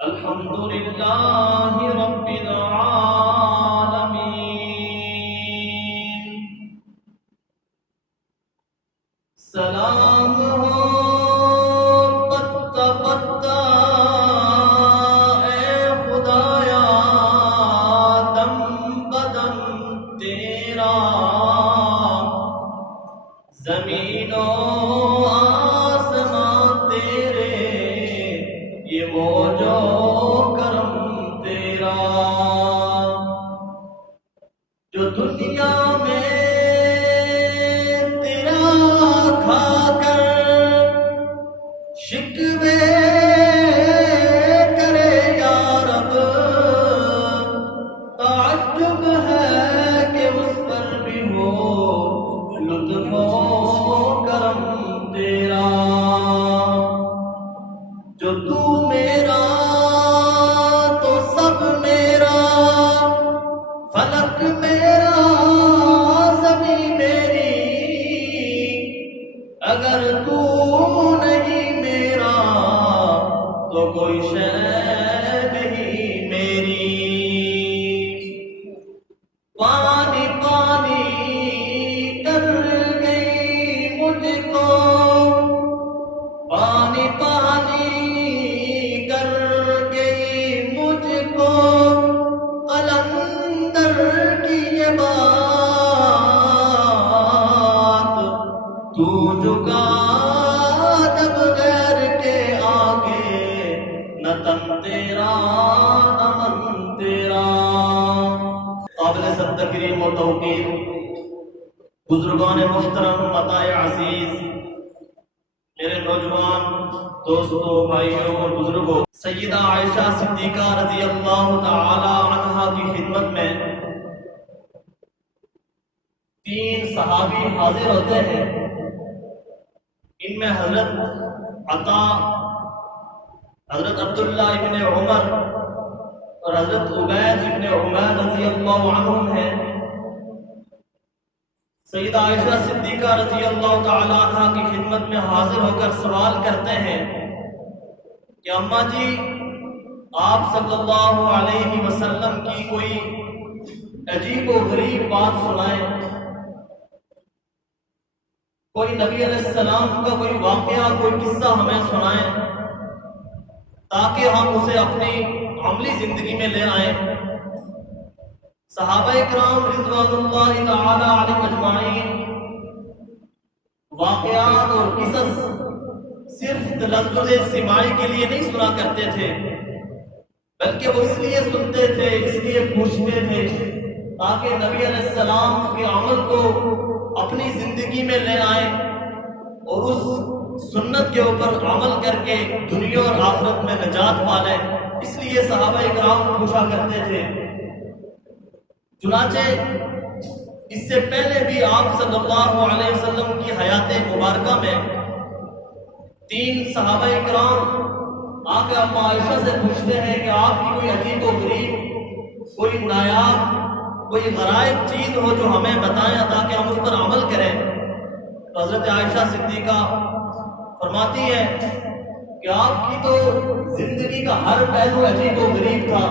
الحمد لله رب العالمين سلام ہو پتا پتا اے خدایا دم بدم تیرا زمین و آسمان تیرے یہ موج و کرم تیرا جو دنیا میں تیرا کھا کر شکوے کرے یا رب تعجب ہے کہ اس پر بھی ہو لطف و کرم تیرا جو تو میرا تو سب میرا فلک میرا زمین میری اگر تو نہیں میرا تو کوئی شے نہیں میری پانی پانی کر گئی مجھ کو پانی پانی کر گئی مجھ کو قلندر کی یہ بات تو جھکا جب غیر کے آگے نہ تن تیرا نہ من تیرا قابل صد تکریم و توقیر بزرگان محترم عطائے عزیز میرے نوجوان دوستوں بھائیوں اور بزرگوں سیدہ عائشہ صدیقہ رضی اللہ تعالی عنہا کی خدمت میں تین صحابی حاضر ہوتے ہیں ان میں حضرت عطا حضرت عبداللہ ابن عمر اور حضرت عبید ابن عمر رضی اللہ عنہم ہیں سیدہ عائشہ صدیقہ رضی اللہ تعالی عنہ کی خدمت میں حاضر ہو کر سوال کرتے ہیں کہ اماں جی آپ صلی اللہ علیہ وسلم کی کوئی عجیب و غریب بات سنائیں کوئی نبی علیہ السلام کا کوئی واقعہ کوئی قصہ ہمیں سنائیں تاکہ ہم اسے اپنی عملی زندگی میں لے آئیں صحابہ کرام رضوان اللہ تعالی علیہم اجمعین واقعات اور قصص صرف تلذذ سماعی کے لیے نہیں سنا کرتے تھے بلکہ وہ اس لیے سنتے تھے اس لیے پوچھتے تھے تاکہ نبی علیہ السلام کے عمل کو اپنی زندگی میں لے آئیں اور اس سنت کے اوپر عمل کر کے دنیا اور آخرت میں نجات پالیں اس لیے صحابہ کرام پوچھا کرتے تھے چنانچہ اس سے پہلے بھی آپ صلی اللہ علیہ وسلم کی حیات مبارکہ میں تین صحابہ کرام آ کے اماں عائشہ سے پوچھتے ہیں کہ آپ کی کوئی عجیب و غریب کوئی نایاب کوئی غرائب چیز ہو جو ہمیں بتائیں تاکہ ہم اس پر عمل کریں تو حضرت عائشہ صدیقہ فرماتی ہے کہ آپ کی تو زندگی کا ہر پہلو عجیب و غریب تھا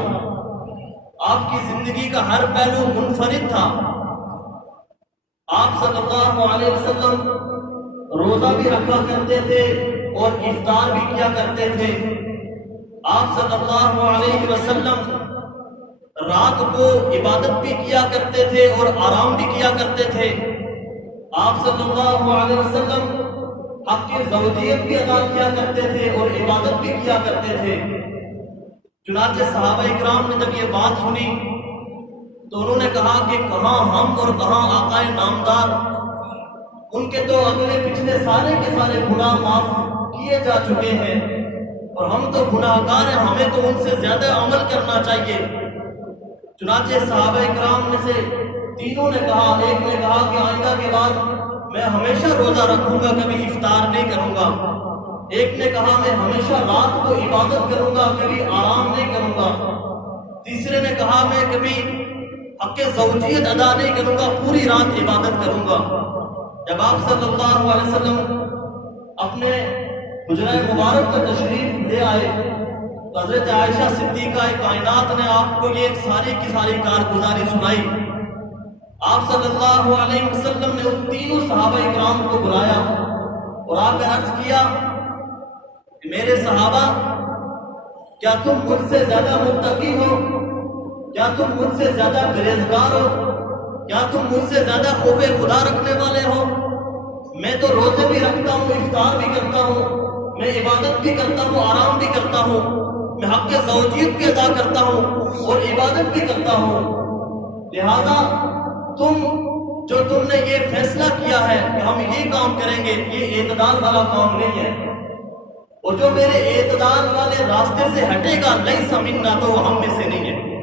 آپ کی زندگی کا ہر پہلو منفرد تھا آپ صلی اللہ علیہ وسلم روزہ بھی رکھا کرتے تھے اور افطار بھی کیا کرتے تھے آپ صلی اللہ علیہ وسلم رات کو عبادت بھی کیا کرتے تھے اور آرام بھی کیا کرتے تھے آپ صلی اللہ علیہ وسلم حق زوجیت بھی ادا کیا کرتے تھے اور عبادت بھی کیا کرتے تھے چنانچہ صحابہ اکرام نے جب یہ بات سنی تو انہوں نے کہا کہ کہاں ہم اور کہاں آقا نامدار ان کے تو اگلے پچھلے سارے کے سارے گناہ معاف کیے جا چکے ہیں اور ہم تو گناہ گار ہیں ہمیں تو ان سے زیادہ عمل کرنا چاہیے چنانچہ صحابہ اکرام میں سے تینوں نے کہا ایک نے کہا کہ آئندہ کے بعد میں ہمیشہ روزہ رکھوں گا کبھی افطار نہیں کروں گا ایک نے کہا میں ہمیشہ رات کو عبادت کروں گا کبھی آرام نہیں کروں گا تیسرے نے کہا میں کبھی حق زوجیت ادا نہیں کروں گا پوری رات عبادت کروں گا جب آپ صلی اللہ علیہ وسلم اپنے حجرہ مبارک میں تشریف لے آئے حضرت عائشہ صدیقہ کائنات نے آپ کو یہ ساری کی ساری کارگزاری سنائی. آپ صلی اللہ علیہ وسلم نے ان تینوں صحابہ اکرام کو بلایا اور آپ نے عرض کیا کہ میرے صحابہ، کیا تم مجھ سے زیادہ متقی ہو؟ کیا تم مجھ سے زیادہ پرہیزگار ہو؟ کیا تم مجھ سے زیادہ خوف خدا رکھنے والے ہو؟ میں تو روزے بھی رکھتا ہوں، افطار بھی کرتا ہوں، میں عبادت بھی کرتا ہوں، آرام بھی کرتا ہوں، میں حق زوجیت بھی ادا کرتا ہوں اور عبادت بھی کرتا ہوں. لہذا تم نے یہ فیصلہ کیا ہے کہ ہم یہ کام کریں گے، یہ اعتدال والا کام نہیں ہے، اور جو میرے اعتدال والے راستے سے ہٹے گا لیس منا، تو وہ ہم میں سے نہیں ہے.